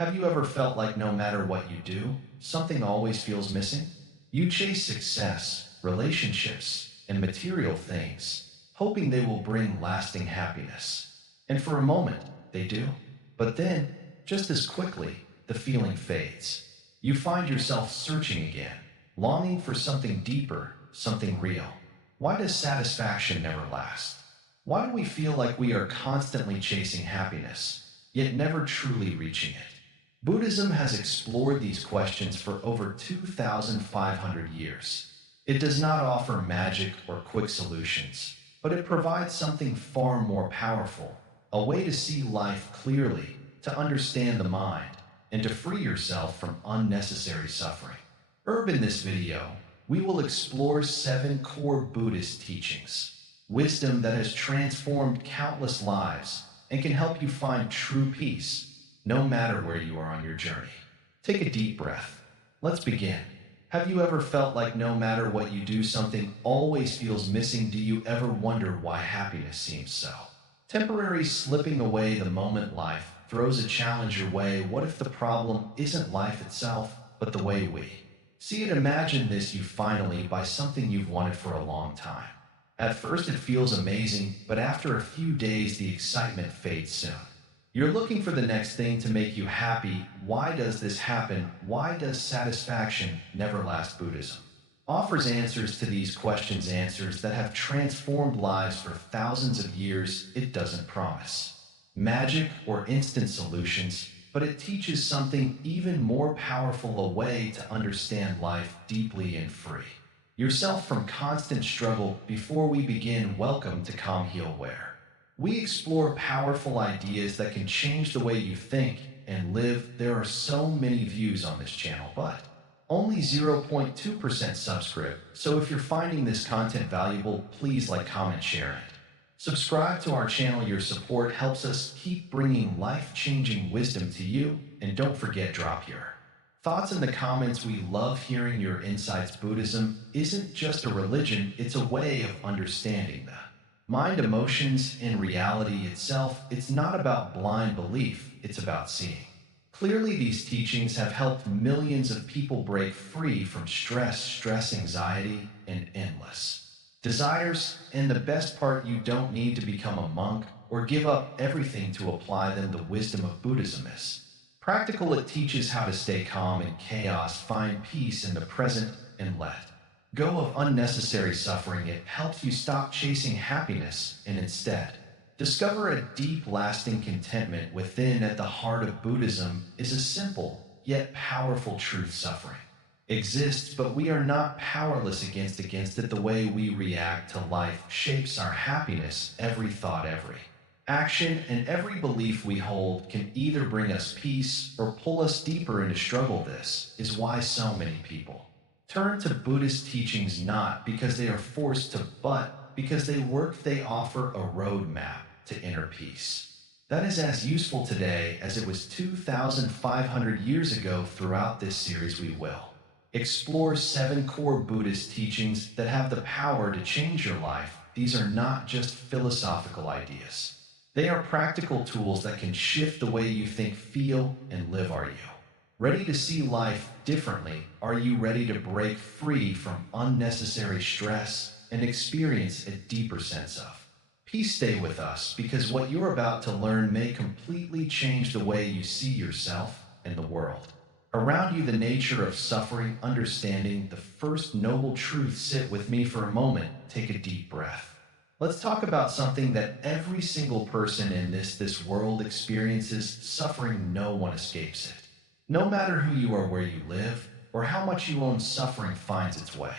Have you ever felt like no matter what you do, something always feels missing? You chase success, relationships, and material things, hoping they will bring lasting happiness. And for a moment, they do. But then, just as quickly, the feeling fades. You find yourself searching again, longing for something deeper, something real. Why does satisfaction never last? Why do we feel like we are constantly chasing happiness, yet never truly reaching it? Buddhism has explored these questions for over 2,500 years. It does not offer magic or quick solutions, but it provides something far more powerful, a way to see life clearly, to understand the mind, and to free yourself from unnecessary suffering. In this video, we will explore 7 core Buddhist teachings, wisdom that has transformed countless lives and can help you find true peace, no matter where you are on your journey. Take a deep breath. Let's begin. Have you ever felt like no matter what you do, something always feels missing? Do you ever wonder why happiness seems so temporary, slipping away the moment life throws a challenge your way? What if the problem isn't life itself, but the way we see it? Imagine this: you finally buy something you've wanted for a long time. At first it feels amazing, but after a few days the excitement fades soon. You're looking for the next thing to make you happy. Why does this happen? Why does satisfaction never last? Buddhism offers answers to these questions, answers that have transformed lives for thousands of years. It doesn't promise magic or instant solutions, but it teaches something even more powerful: a way to understand life deeply and free yourself from constant struggle. Before we begin, welcome to Calm Heal, where we explore powerful ideas that can change the way you think and live. There are so many views on this channel, but only 0.2% subscribe. So if you're finding this content valuable, please like, comment, share it. Subscribe to our channel. Your support helps us keep bringing life-changing wisdom to you. And don't forget, drop your thoughts in the comments. We love hearing your insights. Buddhism isn't just a religion, it's a way of understanding the mind, emotions, and reality itself. It's not about blind belief, it's about seeing clearly. These teachings have helped millions of people break free from stress, anxiety, and endless desires. And the best part, you don't need to become a monk or give up everything to apply them. The wisdom of Buddhism is practical. It teaches how to stay calm in chaos, find peace in the present, and let go of unnecessary suffering. It helps you stop chasing happiness and instead discover a deep, lasting contentment within. At the heart of Buddhism is a simple yet powerful truth: suffering exists, but we are not powerless against it. The way we react to life shapes our happiness. Every thought, every action, and every belief we hold can either bring us peace or pull us deeper into struggle. This is why so many people turn to Buddhist teachings, not because they are forced to, but because they work. They offer a roadmap to inner peace that is as useful today as it was 2,500 years ago. Throughout this series, we will explore 7 core Buddhist teachings that have the power to change your life. These are not just philosophical ideas. They are practical tools that can shift the way you think, feel, and live. Are you ready to see life differently? Are you ready to break free from unnecessary stress and experience a deeper sense of peace? Stay with us, because what you're about to learn may completely change the way you see yourself and the world around you. The nature of suffering, understanding the first noble truth. Sit with me for a moment. Take a deep breath. Let's talk about something that every single person in this world experiences: suffering. No one escapes it. No matter who you are, where you live, or how much you own, suffering finds its way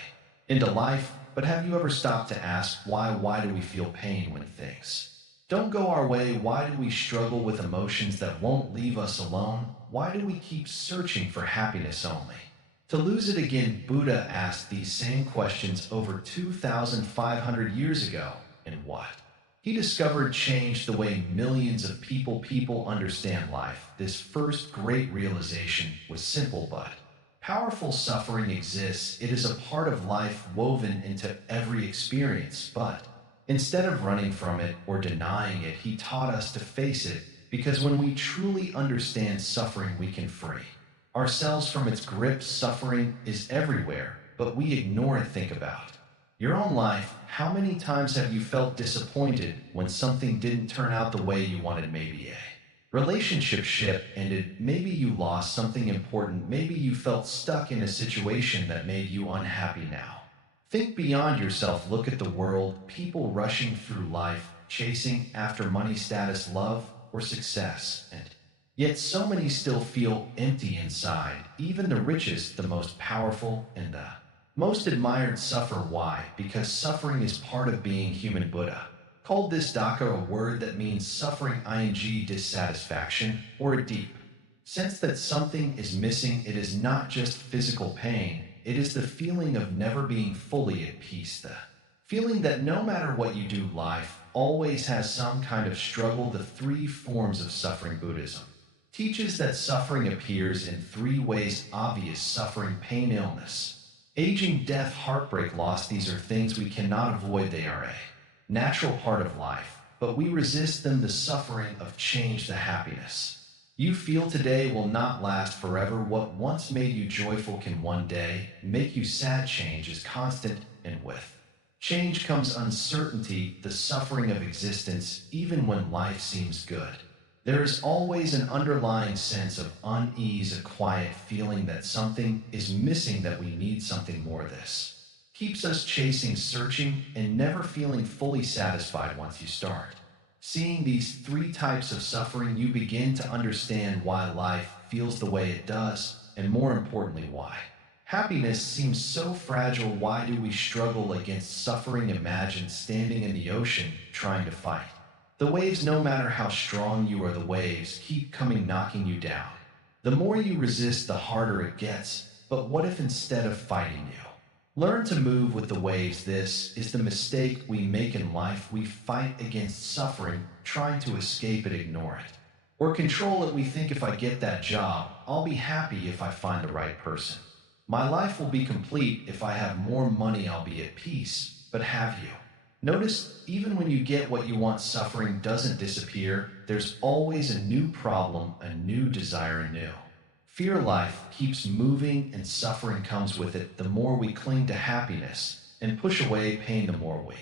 into life. But have you ever stopped to ask why? Why do we feel pain when things don't go our way? Why do we struggle with emotions that won't leave us alone? Why do we keep searching for happiness only to lose it again? Buddha asked these same questions over 2,500 years ago, and what he discovered changed the way millions of people understand life. This first great realization was simple but powerful: suffering exists. It is a part of life, woven into every experience. But instead of running from it or denying it, he taught us to face it because when we truly understand suffering, we can free ourselves from its grip. Suffering is everywhere, but we ignore it. Think about your own life. How many times have you felt disappointed when something didn't turn out the way you wanted? Maybe a relationship ended, maybe you lost something important, maybe you felt stuck in a situation that made you unhappy. Now, think beyond yourself. Look at the world, people rushing through life, chasing after money, status, love, or success, and yet so many still feel empty inside. Even the richest, the most powerful, and the most admired suffer. Why? Because suffering is part of being human. Buddha called this dukkha, a word that means suffering, dissatisfaction, or a deep sense that something is missing. It is not just physical pain, it is the feeling of never being fully at peace, the feeling that no matter what you do, life always has some kind of struggle. The three forms of suffering. Buddhism teaches that suffering appears in three ways: obvious suffering, pain, illness, aging, death, heartbreak, loss. These are things we cannot avoid. They are a natural part of life, but we resist them. The suffering of change, the happiness you feel today will not last forever. What once made you joyful can one day make you sad. Change is constant, and with change comes uncertainty, the suffering of existence. Even when life seems good, there is always an underlying sense of unease, a quiet feeling that something is missing, that we need something more. This keeps us chasing, searching, and never feeling fully satisfied. Once you start seeing these three types of suffering, you begin to understand why life feels the way it does, and more importantly, why happiness seems so fragile. Why do we struggle against suffering? Imagine standing in the ocean trying to fight the waves. No matter how strong you are, the waves keep coming, knocking you down. The more you resist, the harder it gets. But what if instead of fighting, you learn to move with the waves? This is the mistake we make in life. We fight against suffering, trying to escape it, ignore it, or control it. We think, if I get that job, I'll be happy. If I find the right person, my life will be complete. If I have more money, I'll be at peace. But have you noticed, even when you get what you want, suffering doesn't disappear? There's always a new problem, a new desire, a new fear. Life keeps moving and suffering comes with it. The more we cling to happiness and push away pain, the more we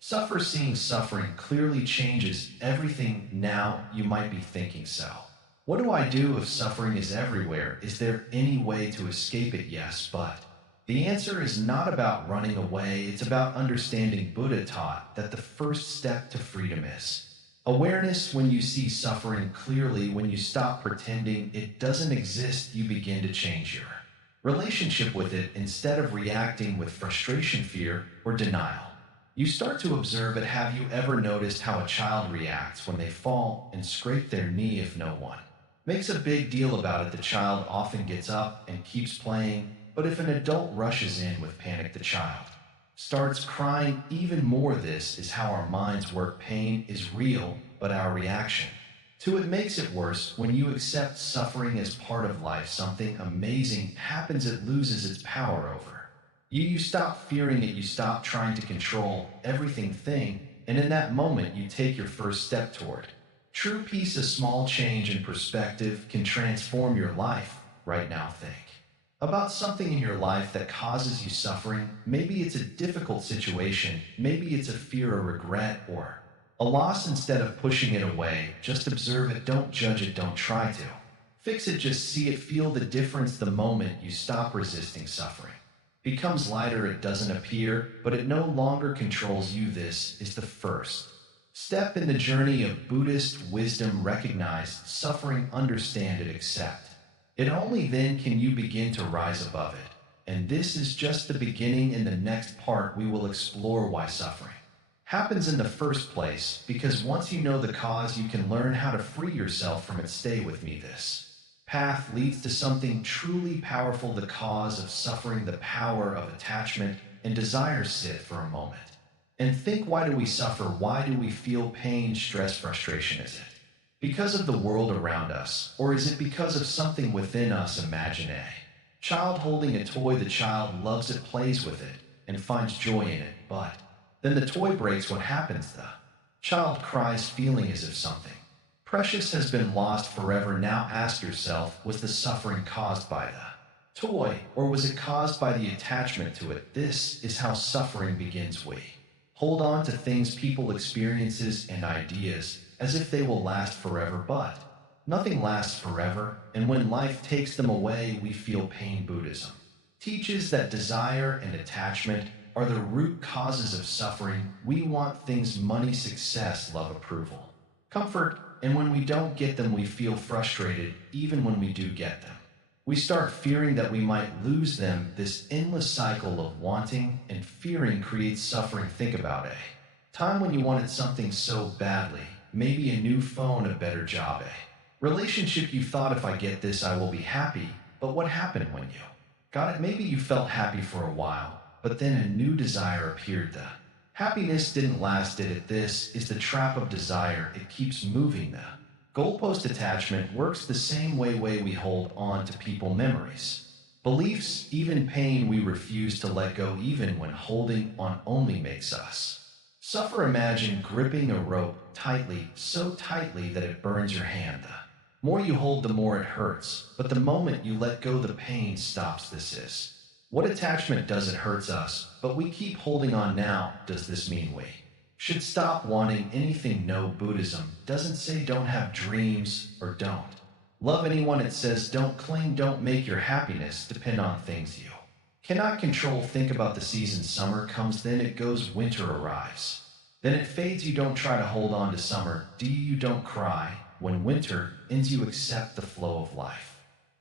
suffer. Seeing suffering clearly changes everything. Now you might be thinking, so what do I do if suffering is everywhere? Is there any way to escape it? Yes, but the answer is not about running away. It's about understanding. Buddha taught that the first step to freedom is awareness. When you see suffering clearly, when you stop pretending it doesn't exist, you begin to change your relationship with it. Instead of reacting with frustration, fear, or denial, you start to observe it. Have you ever noticed how a child reacts when they fall and scrape their knee? If no one makes a big deal about it, the child often gets up and keeps playing. But if an adult rushes in with panic, the child starts crying even more. This is how our minds work. Pain is real, but our reaction to it makes it worse. When you accept suffering as part of life, something amazing happens. It loses its power over you. You stop fearing it. You stop trying to control everything. And in that moment, you take your first step toward true peace. A small change in perspective can transform your life. Right now, think about something in your life that causes you suffering. Maybe it's a difficult situation, maybe it's a fear, a regret, or a loss. Instead of pushing it away, just observe it. Don't judge it, don't try to fix it, just see it. Feel the difference. The moment you stop resisting, suffering becomes lighter. It doesn't appear, but it no longer controls you. This is the first step in the journey of Buddhist wisdom. Recognize suffering, understand it, accept it. Only then can you begin to rise above it. And this is just the beginning. In the next part, we will explore why suffering happens in the first place, because once you know the cause, you can learn how to free yourself from it. Stay with me. This path leads to something truly powerful. The cause of suffering, the power of attachment and desire. Sit for a moment and think, why do we suffer? Why do we feel pain, stress, frustration? Is it because of the world around us, or is it because of something within us? Imagine a child holding a toy. The child loves it, plays with it, and finds joy in it. But then the toy breaks. What happens? The child cries, feeling as if something Precious has been lost forever. Now ask yourself, was the suffering caused by the toy, or was it caused by the attachment to it? This is how suffering begins. We hold on to things, people, experiences, and ideas as if they will last forever, but nothing lasts forever, and when life takes them away, we feel pain. Buddhism teaches that desire and attachment are the root causes of suffering. We want things: money, success, love, approval, comfort, and when we don't get them, we feel frustrated. Even when we do get them, we start fearing that we might lose them. This endless cycle of wanting and fearing creates suffering. Think about a time when you wanted something so badly, maybe a new phone, a better job, a relationship. You thought, if I get this, I will be happy. But what happened when you got it? Maybe you felt happy for a while, but then a new desire appeared. The happiness didn't last, did it? This is the trap of desire. It keeps moving. The goalpost attachment works the same way. We hold on to people, memories, beliefs, even pain. We refuse to let go, even when holding on only makes us suffer. Imagine gripping a rope tightly, so tightly that it burns your hand. The more you hold, the more it hurts. But the moment you let go, the pain stops. This is what attachment does. It hurts us, but we keep holding on. Now, does this mean we should stop wanting anything? No, Buddhism doesn't say don't have dreams or don't love anyone. It says don't cling, don't make your happiness depend on things you cannot control. Think about the season. Summer comes, then it goes. Winter arrives, then it fades. You don't try to hold on to summer, do you? You don't cry when winter ends. You accept the flow of life.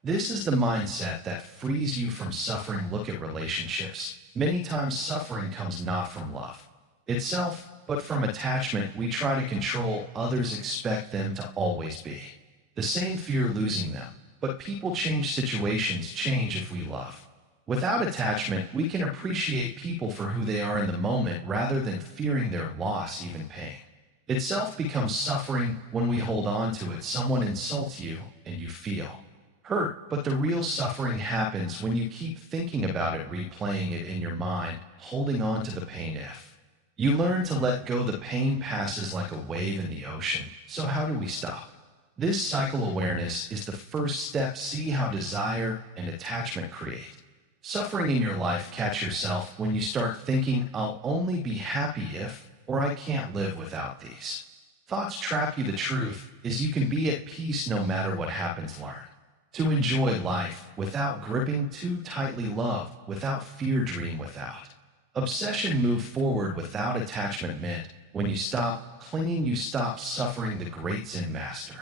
This is the mindset that frees you from suffering. Look at relationships. Many times suffering comes not from love itself, but from attachment. We try to control others, expect them to always be the same, fear losing them. But people change, situations change if we love. Without attachment, we can appreciate people for who they are in the moment rather than fearing their loss. Even pain itself becomes suffering when we hold on to it. Someone insults you and you feel hurt, but the real suffering happens when you keep thinking about it, replaying it in your mind, holding on to the pain. If you learn to let go, the pain passes like a wave in the ocean. So how do we stop this cycle? Awareness is the first step. See how desire and attachment create suffering in your life. Catch yourself when you start thinking, I'll only be happy if, or I can't live without these thoughts trap you. The truth is you can be at peace no matter what happens. Learn to enjoy life without gripping too tightly, love without fear, dream without obsession, move forward without attachment. Meant when you stop clinging, you stop suffering. The great Zen master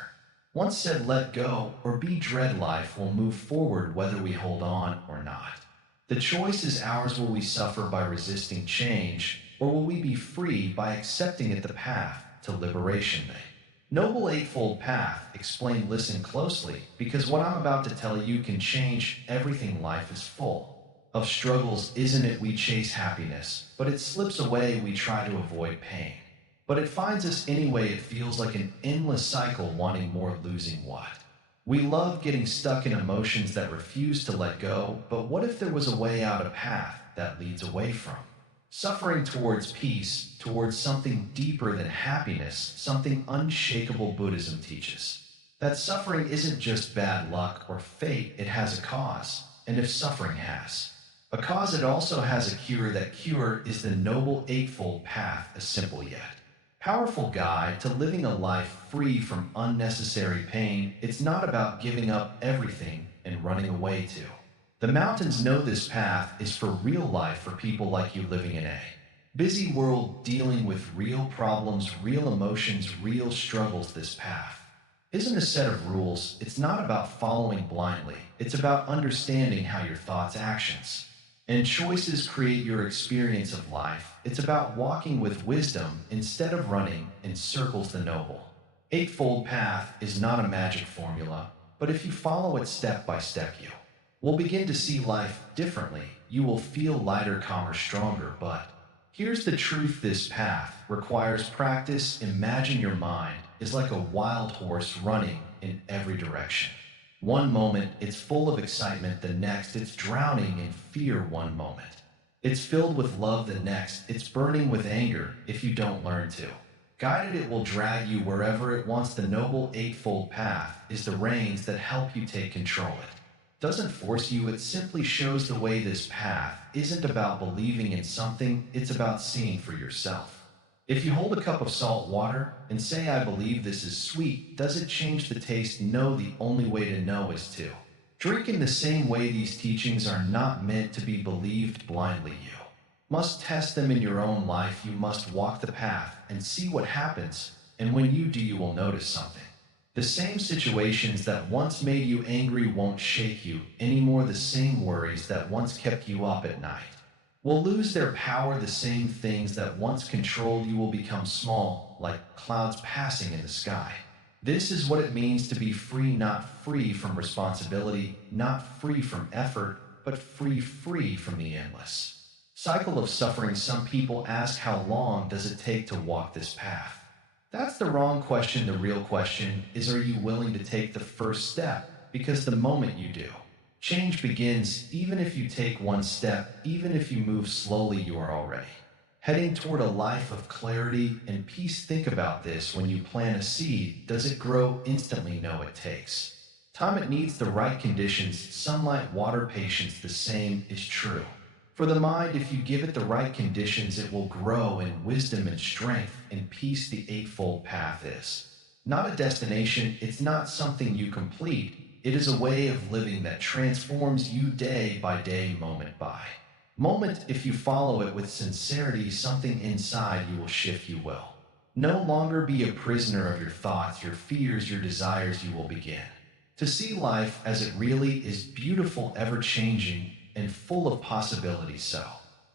once said, let go or be dread. Life will move forward whether we hold on or not. The choice is ours. Will we suffer by resisting change, or will we be free by accepting it? The path to liberation. The Noble Eightfold Path. Explain, listen closely, because what I'm about to tell you can change everything. Life is full of struggles, isn't it? We chase happiness, but it slips away. We try to avoid pain, but it finds us anyway. It feels like an endless cycle, wanting more, losing what we love, getting stuck in emotions that refuse to let go. But what if there was a way out, a path that leads away from suffering towards peace, towards something deeper than happiness, something unshakable? Buddhism teaches that suffering isn't just bad luck or fate, it has a cause. And if suffering has a cause, it also has a cure. That cure is the Noble Eightfold Path, a simple yet powerful guide to living a life free from unnecessary pain. It's not about giving up everything and running away to the mountains. No, this path is for real life, for people like you living in a busy world, dealing with real problems, real emotions, real struggles. This path isn't a set of rules. It's not about following blindly. It's about understanding how your thoughts, actions, and choices create your experience of life. It's about walking with wisdom instead of running in circles. The Noble Eightfold Path is not a magic formula, but if you follow it step by step, you will begin to see life differently. You will feel lighter, calmer, stronger. But here's the truth: this path requires practice. Imagine your mind is like a wild horse running in every direction. One moment it's full of excitement, the next it's drowning in fear. One moment it's filled with love, the next it's burning with anger. If you don't learn to Guided, it will drag you wherever it wants. The Noble Eightfold Path is the reins that help you take control. It doesn't force you, it simply shows the way. This path isn't about believing in something, it's about seeing for yourself. If you hold a cup of salt water and say, I believe this is sweet, does it change the taste? No, the only way to know is to drink. In the same way, these teachings are not meant to be believed blindly. You must test them in your own life. You must walk the path and see what happens. And when you do, you will notice something. The same situations that once made you angry won't shake you anymore. The same worries that once kept you up at night will lose their power. The same things that once controlled you will become small, like clouds passing in the sky. This is what it means to be free, not free from responsibility, not free from effort, but free from the endless cycle of suffering. Some people ask, how long does it take to walk this path? That's the wrong question. The real question is, are you willing to take the first step? Because the moment you do, change begins. Even if you take one step, even if you move slowly, you are already heading toward a life of clarity and peace. Think about this. When you plant a seed, does it grow instantly? No, it takes time. It needs the right conditions, sunlight, water, patience. The same is true for the mind. If you give it the right conditions, it will grow in wisdom and strength and peace. The Eightfold Path is not a destination, it's not something you complete. It is a way of living that transforms you day by day, moment by moment. If you follow it with sincerity, something inside you will shift. You will no longer be a prisoner of your thoughts, your fears, your desires. You will begin to see life as it really is, beautiful, ever-changing, and full of possibilities. So,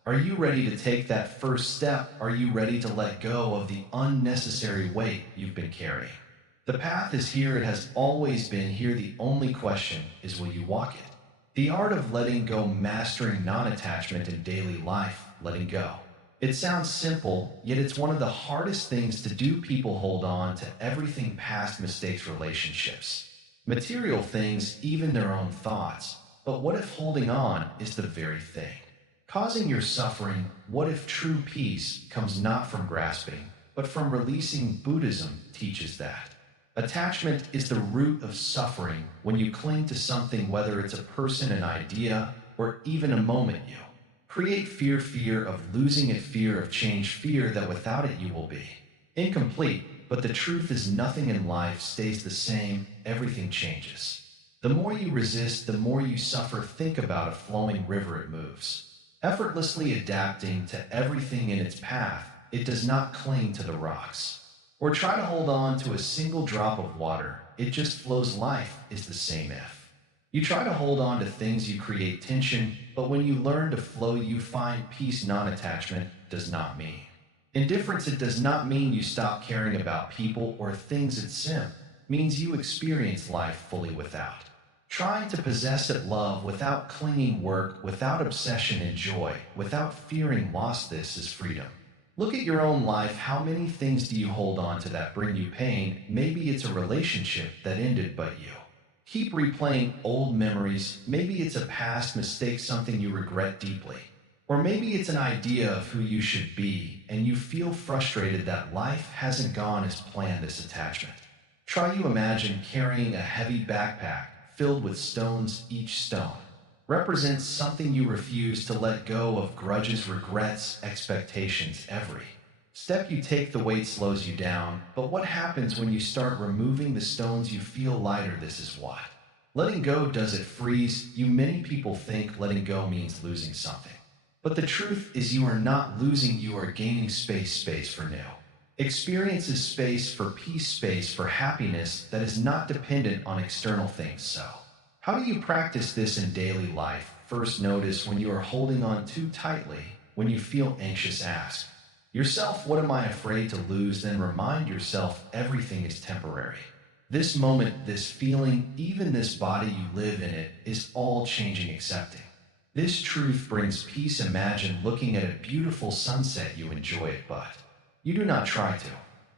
are you ready to take that first step? Are you ready to let go of the unnecessary weight you've been carrying? The path is here, it has always been here. The only question is, will you walk it? The art of letting go, mastering non-attachment in daily life, letting go. It sounds simple, yet it's one of the hardest things to do. People hold on to everything: past mistakes, relationships, material things, even their own thoughts. But what if holding on is the very thing causing your suffering? What if true peace comes not from grasping, but from releasing? Buddhism teaches that attachment is the root of suffering. When you cling to something, whether it's a person, an idea, or even a moment, you create fear, fear of losing it, fear of change, fear that without it you will be incomplete. But the truth is, nothing in life stays the same, everything changes. The more you resist, the more you suffer. Think about a flowing river. It moves effortlessly, adapting to everything in its path. It does not cling to the rocks or try to hold on to a single drop of water. It just flows. Life is the same. If you try to hold on to things, you create tension. But when you learn to flow, you find peace. Non-attachment does not mean indifference. It does not mean you stop caring about people or things. It means you experience life fully without trying to possess it, love without clinging, work without obsession, enjoy without fearing loss. This is freedom. Look at your own life. How many things do you hold on to that bring you pain? Maybe it's a relationship that ended, but you keep replaying old memories. Maybe it's a past mistake, something you regret deeply. Or maybe it's an idea of who you should be, and you feel frustrated that life hasn't gone as planned. This attachment. Try you imagine carrying a heavy backpack filled with stones. Each stone represents something you refuse to let go of: grudges, regrets, expectations. Every step you take, the weight slows you down. But what happens when you start removing the stones? You feel lighter. This is what letting go does. It frees you. Many people think letting go means losing something. But the truth is, you are not losing, you are gaining space. Space for new experiences, space for peace, space for happiness that is not dependent on external things. So, how do you practice this in daily life? First, notice when you are holding on too tightly. When you feel anxious, ask yourself, what am I afraid to lose? Then remind yourself, everything is temporary. This moment, this feeling, even this body you live in, it is all changing. Accepting this truth brings peace. Imagine looking at a beautiful sunset. You enjoy it, but you do not try to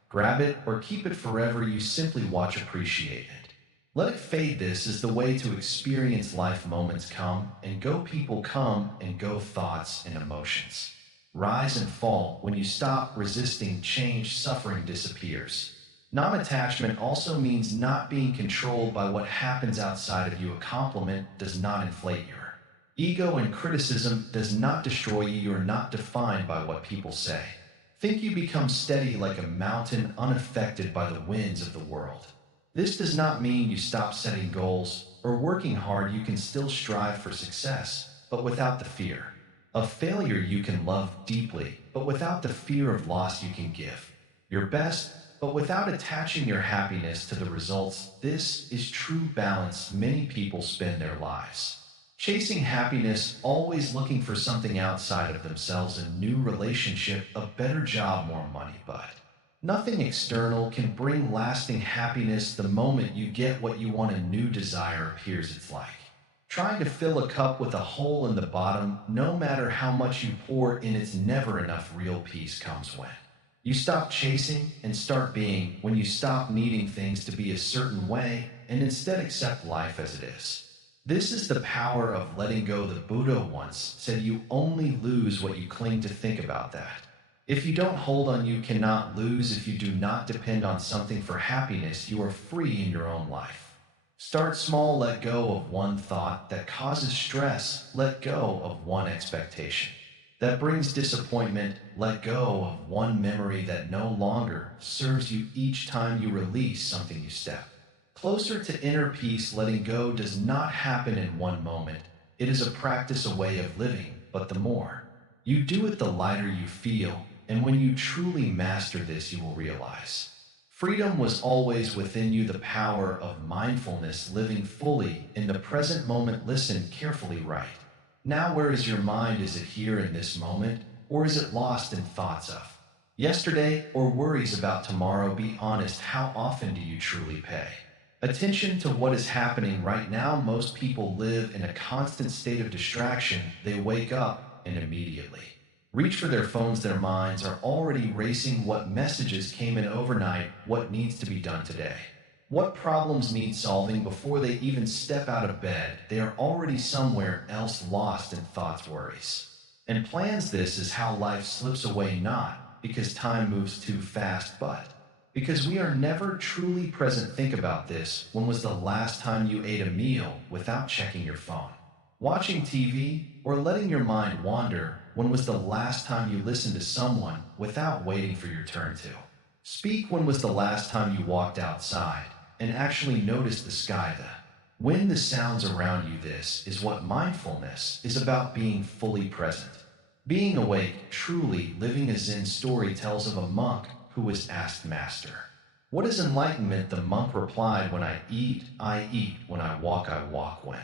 grab it or keep it forever. You simply watch, appreciate it. Let it fade. This is the way to experience life. Moments come and go, people come and go, thoughts and emotions rise and fall. When you stop resisting change, suffering disappears. Non-attachment also means not being controlled by what happens outside of you. A compliment does not inflate your ego, and criticism does not destroy you. You are not defined by what people say. Think you become steady like a mountain, unaffected by the winds of the world. This does not mean you stop setting goals or working hard. You can still strive for success, but without the fear of failure. You can love deeply, but without the fear of loss. You can give your best, but without attaching your happiness to the results. This is true balance. Many people spend their lives chasing happiness, always looking for something outside of themselves: a new relationship, a better job, more money. But nothing external can bring lasting happiness. The moment you get what you want, a new desire appears. It's like trying to fill a cup with a hole in the bottom. No matter how much you pour in, it's never enough. Real peace comes when you stop chasing and start being, when you stop needing things to be a certain way and instead accept life as it is. This is the power of letting go. The Buddha once said, "You only lose what you cling to." Think about that. If you don't hold on, you cannot lose. If you do not depend on something for happiness, you are free in your own life. Start small. Let go of one thought that causes stress. Let go of one expectation that brings disappointment. Let go of one memory that no longer serves you. Each time you release something, you step closer to inner peace. Letting go does not happen in one moment. It is a practice, a way of living. But the more you do it, the lighter you feel. And when you truly master this, you will realize freedom was always within you. The power of mindfulness, living fully in the present moment. Listen carefully right now. Where is your mind? Is it here in this moment? Or is it lost in thoughts of yesterday or worries about tomorrow? Be honest. How often do you truly pay attention to what is happening right now? Most people live in a constant state of distraction. They wake up and immediately reach for their phones. Their minds are already racing. What messages came in overnight? What needs to be done today? What problems need solving? Before they even step out of bed, they are already somewhere else, lost in thoughts, worries, and plans. This is how life slips away, not because time moves too fast, but because we are never truly present. Think about this. When was the last time you ate a meal without checking your phone, watching TV, or letting your mind wander? When was the last time you listened to someone without waiting for your turn to speak? When was the last time you walked outside and actually noticed the sky, the wind, the sounds around you? This is what mindfulness is about: being fully present, being awake, truly living. A Zen story tells of a monk who was asked, "Master, what is enlightenment?" The monk replied, "When I eat, I eat. When I walk, I walk. When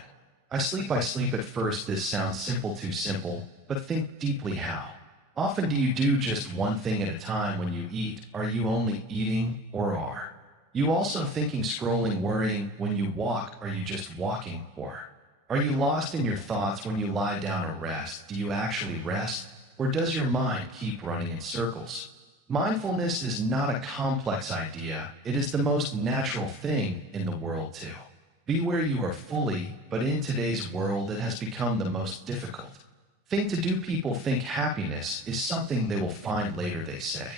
I sleep, I sleep." At first, this sounds simple, too simple, but think deeply. How often do you do just one thing at a time? When you eat, are you only eating, or are you also thinking, scrolling, worrying? When you walk, are you just walking, or are you lost in your thoughts? When you lie down or rest, do you actually rest, or does your mind keep running in circles? Mindfulness is not a complex idea. It is the most natural thing in the world to be where you are fully, but in today's world it has become the most difficult thing to do. People think happiness is something they will find later. They say,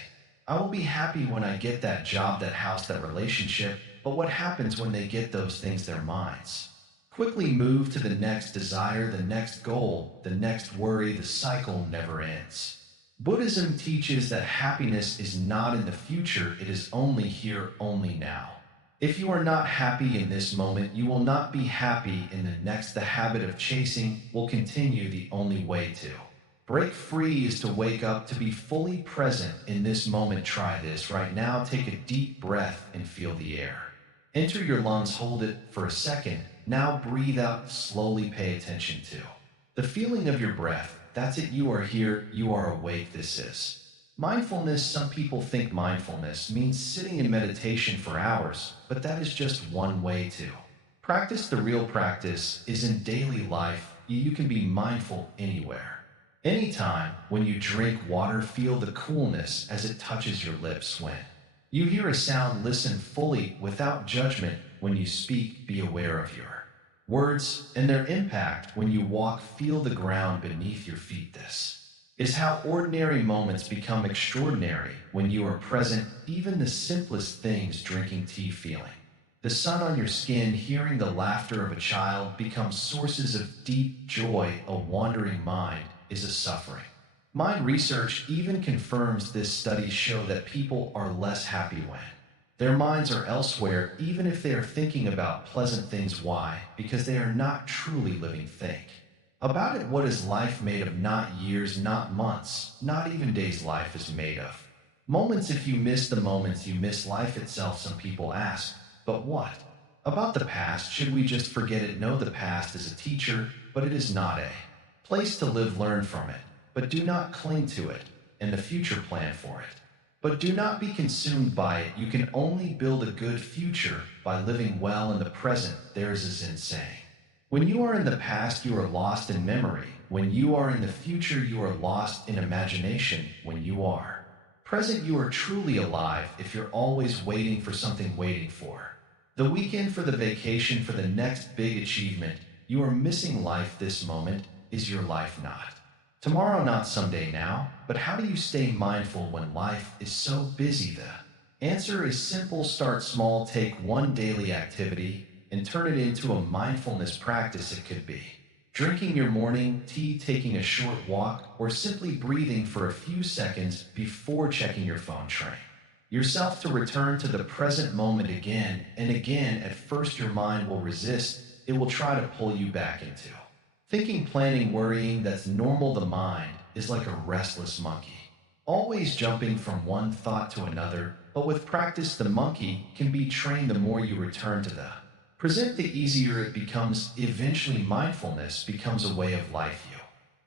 "I will be happy when I get that job, that house, that relationship." But what happens when they get those things? Their minds quickly move to the next desire, the next goal, the next worry. The cycle never ends. Buddhism teaches that happiness is not in the future, it is only here, only now. If you are not happy in this moment, you will not be happy in the next. The habit of chasing will continue. The only way to break free is to wake up, to be fully present in this moment. Try this right now. Take a deep breath and feel the air enter your lungs. Hold it for a second. Now breathe out slowly. Pay attention to the feeling of your breath. That's it. You are here. You are awake. This is mindfulness. Some people think mindfulness means sitting in meditation for hours, but that is just one way to practice. The real practice is in daily life. You can be mindful anywhere, anytime. When you drink water, feel the coolness as it touches your lips. When you hear a sound, listen fully without judgment. When you speak, be aware of your words and their impact. When you walk, feel the ground beneath your feet. This is how ordinary moments become extraordinary when you are present, even the simplest things, drinking tea, feeling the sun on your skin, hearing the laughter of a child, become sources of deep joy. A wandering mind is a suffering. Mind research even confirms this. Studies show that people are less happy when their minds are elsewhere, even if they are thinking about pleasant things. Why? Because they are not truly living. Think about it. What is life made of? Not years, not months, not even days. Life is made of moments. If you miss the moments, you miss life itself. Some people ask, but what about the past? Should we just forget it? No, the past is a teacher, but it is not a place to live. Learn from it, but do not cling to it. And the future, plan for it, but do not be consumed by it. You can only build a good future by living well in the present. Theirs is insane. When you are in the past, you are lost in memory. When you are in the future, you are lost in imagination. When you are present, you are truly alive. If you're always waiting for something, waiting for the weekend, for the vacation, for the next big achievement, you are missing life. This moment is your life, not tomorrow, not someday. Now, but how do you stay mindful when life is so busy? The answer is simple. Start small. Take one daily activity and turn it into a mindfulness practice. It could be drinking your morning tea, taking a short walk, or simply breathing for a few seconds before checking your phone. Train yourself to return to the present moment again and again. At first, your mind will resist. It will try to pull you back into thinking, planning, worrying. That's normal. The mind is like a restless monkey, always jumping from one thought to another. But with practice, the monkey can be trained. The more you return to the present, the easier it becomes. Eventually, mindfulness becomes a way of life. You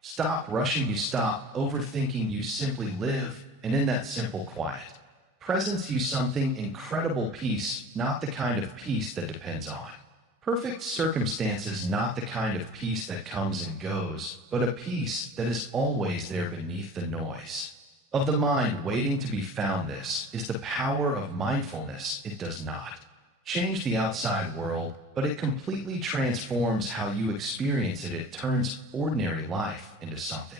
stop rushing, you stop overthinking, you simply live. And in that simple, quiet presence, you something incredible. Peace, not the kind of peace that depends on perfect circumstances, not the kind of peace that comes and goes, but a peace that is always there beneath the noise of the mind, waiting to be found. This is the power of mindfulness. It does not change the outside world, but it completely transforms how you experience it. It turns ordinary life into something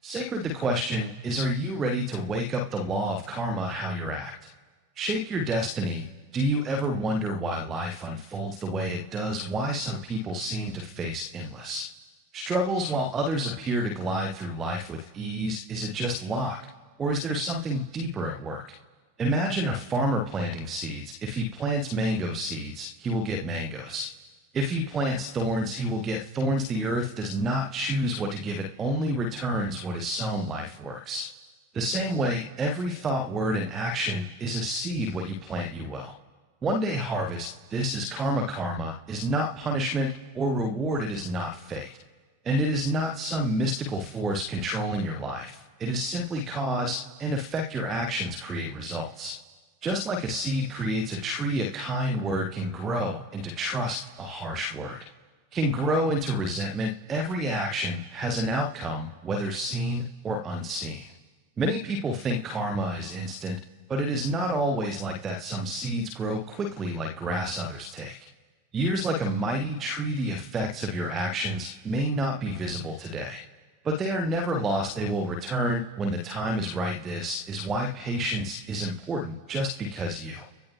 sacred. The question is, are you ready to wake up? The law of karma, how your act shape your destiny. Do you ever wonder why life unfolds the way it does? Why some people seem to face endless struggles while others appear to glide through life with ease? Is it just luck, or is there something deeper at work? Imagine a farmer planting seeds. If he plants mango seeds, he will get mangoes. If he plants thorns, he will get thorns. The earth does not choose what to give, it only returns what is sown. Life works the same way. Every thought, word, and action is a seed. What you plant, you will one day harvest. This is karma. Karma is not punishment or reward. It is not fate. And it is not some mystical force controlling your life. It is simply cause and effect. Your actions create results. Just like a seed creates a tree, a kind word can grow into trust. A harsh word can grow into resentment. Every action has an outcome, whether seen or unseen. Many people think karma is instant, but it is not always like that. Some seeds grow quickly like grass, others take years like a mighty tree. The effects of your actions may not be visible today, but they are never lost. They will return when the time is right. This is why patience is important. Just because you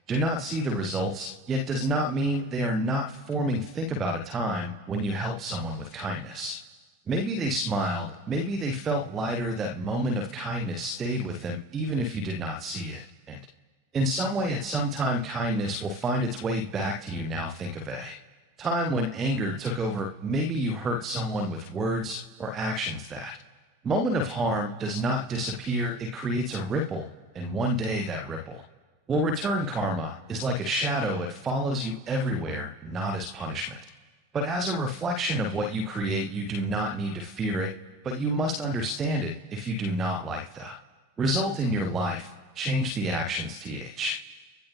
do not see the results yet does not mean they are not forming. Think about a time when you helped someone with kindness. Maybe they smiled, maybe they felt lighter. That moment of kindness stayed with them even if you did not see it. And in some way, at some time, kindness will find its way back to you. Now think of a time when anger took over. Maybe you hurt someone with words or actions. That moment of harm does not disappear, it creates a ripple, and one day that ripple will return. Karma is like a shadow, it follows you everywhere, not as punishment, but as a reflection of what you create. You do not need to fear it, but you must understand it. If you do not like the result in your life, change the actions.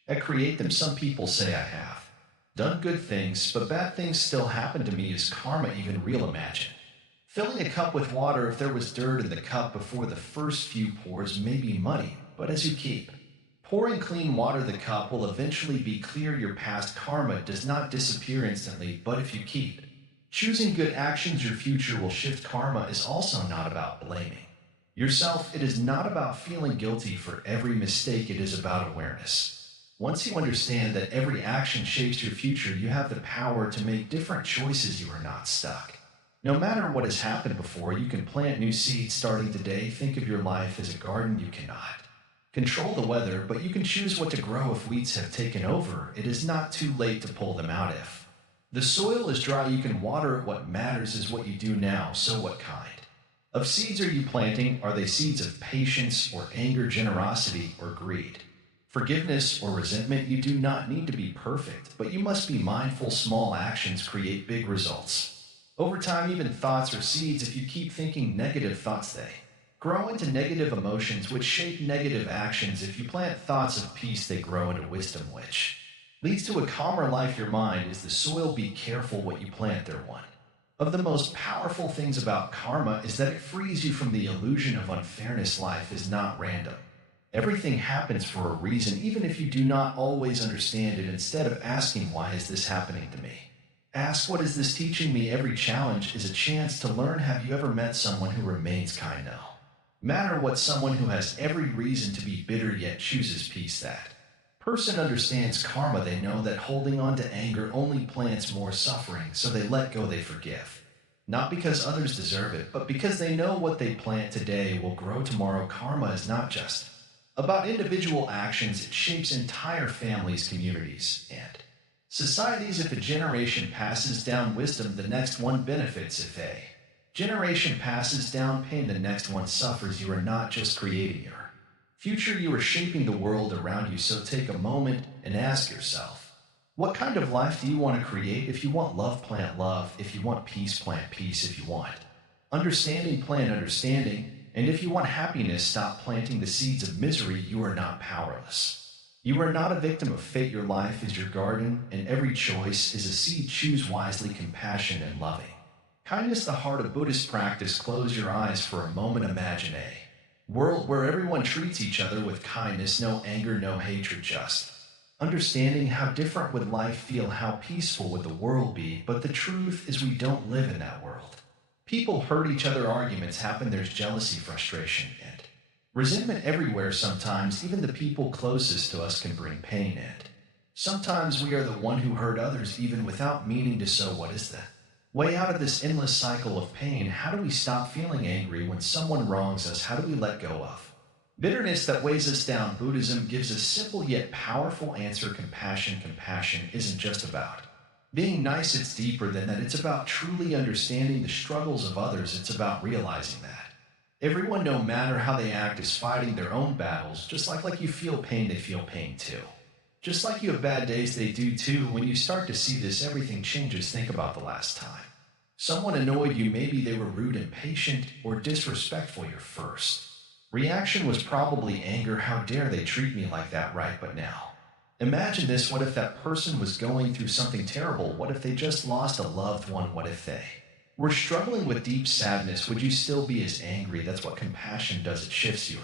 And create them. Some people say, I have done good things, but bad things still happen to me. Is karma even real? Imagine filling a cup with water. If there was dirt in the cup before the first few pours, maybe muddy, but as you keep pouring clean water, the cup will eventually be clear. Your past karma does not disappear instantly, but if you keep choosing good actions, your future will shift. Karma is also not about blaming Yourself, it is not about feeling guilty for every mistake, it is about awareness. Once you understand that every action shapes your future, you have the power to make different choices. You are not stuck. No matter what has happened before, you can plant new seeds starting today. Think of your life as a garden. You cannot control the weather, but you can choose what to grow. If weeds have taken over, it is not too late to pull them out. If the soil is dry, you can water it. What matters is what you do now. So what kind of seeds are you planting? Are they seeds of patience or anger, generosity or greed, forgiveness or resentment? You do not need to be perfect, but you must be mindful. Small actions create big results. Over time, even thoughts are seeds. If you keep thinking negative thoughts, they grow into negative emotions, which shape negative actions. If you plant thoughts of peace, they grow into wisdom, which leads to a calmer life. Your mind is the soil. Be careful what you plant there. One of the most powerful things about karma is that it frees you from the illusion of unfairness. Life is not random. Everything happens for a reason, even if you do not always understand it. Instead of asking, why is this happening to me? Ask, what is this teaching me? Every challenge is a chance to learn. Have you ever met someone who remains kind? No matter what, someone who has every reason to be bitter yet chooses peace. That person understands karma. They know that holding on to anger only plants more suffering, so they let go. They forgive. Not because others deserve it, but because they know what they plant today will grow tomorrow. Karma is not just about individual actions, it shapes entire families, communities, and societies. If a generation passes down wisdom, the next one benefits. If a generation passes down pain, the next one suffers. You are not just creating your future, you are shaping the world around you. So take a moment and ask yourself, what kind of life do you want to create? If you want love, plant love. If you want peace, plant peace. If you want understanding, plant understanding. And if you want happiness, stop planting the seeds of misery. You are not powerless. You are not a victim of fate. Your life is your garden, and every choice is a seed. Choose wisely, compassion and loving kindness, the heart of Buddhist practice. Close your eyes for a moment. Imagine a world where everyone treats each other with kindness, no anger, no hatred, just understanding. How different would life feel? How peaceful would the world be? But the truth is, we don't live in that world. People hurt each other, arguments happen, there's jealousy, frustration, and resentment everywhere. Sometimes even the people closest to us can bring pain, and sometimes we are the one who hurt others even without meaning to. So what is the way out of this endless cycle of pain? How do we stop feeling angry when someone wrongs us? How do we let go of bitterness that weighs us down? Buddhism gives a simple yet powerful answer: compassion. Compassion isn't just about being nice, it's deeper than that. It's about truly understanding the struggles of others. It's about realizing that everyone, no matter how they act, is fighting their own battles. Just like you feel pain, they feel pain too. Just like you have bad days, they do too. When you start to see this, everything changes. Think about the last time someone annoyed you. Maybe they were rude, impatient, or disrespectful. Your first reaction was probably anger. How dare they treat me like that, right? But now, imagine this. What if that person was going through something terrible? What if they just lost a loved one? What if they were struggling with deep sadness? Would you still be as angry? That's what compassion does. It shifts your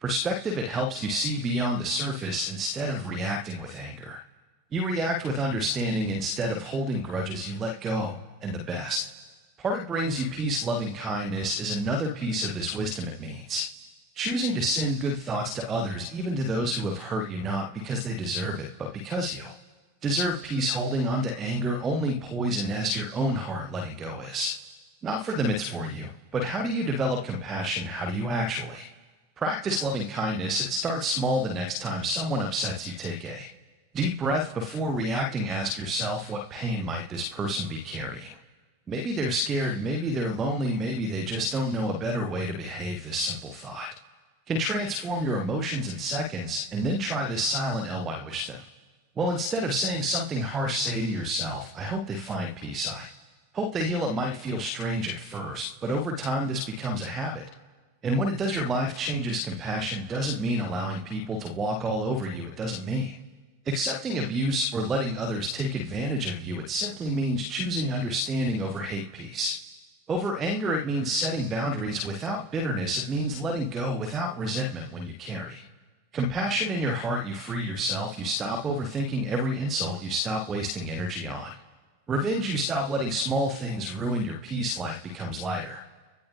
perspective. It helps you see beyond the surface. Instead of reacting with anger, you react with understanding. Instead of holding grudges, you let go. And the best part, it brings you peace. Loving kindness is another piece of this wisdom. It means choosing to send good thoughts to others, even to those who have hurt you, not because they deserve it, but because you deserve peace. Holding on to anger only poisons your own heart. Letting go is not for them, it's for you. But how do you develop compassion? How do you actually practice loving kindness? It starts small. The next time someone upsets you, take a deep breath. Before reacting, ask yourself, what pain might this person be carrying? Maybe they're scared, maybe they're lonely, maybe they just don't know a better way to behave. This simple thought can transform your emotions in seconds. And then try this silent ly. Wish them well. Instead of saying something harsh, say to yourself, I hope they find peace. I hope they heal. It might feel strange at first, but over time this becomes a habit. And when it does, your life changes. Compassion doesn't mean allowing people to walk all over you. It doesn't mean accepting abuse or letting others take advantage of you. It simply means choosing understanding over hate, peace over anger. It means setting boundaries without bitterness. It means letting go without resentment. When you carry compassion in your heart, you free yourself. You stop overthinking every insult. You stop wasting energy on revenge. You stop letting small things ruin your peace. Life becomes lighter.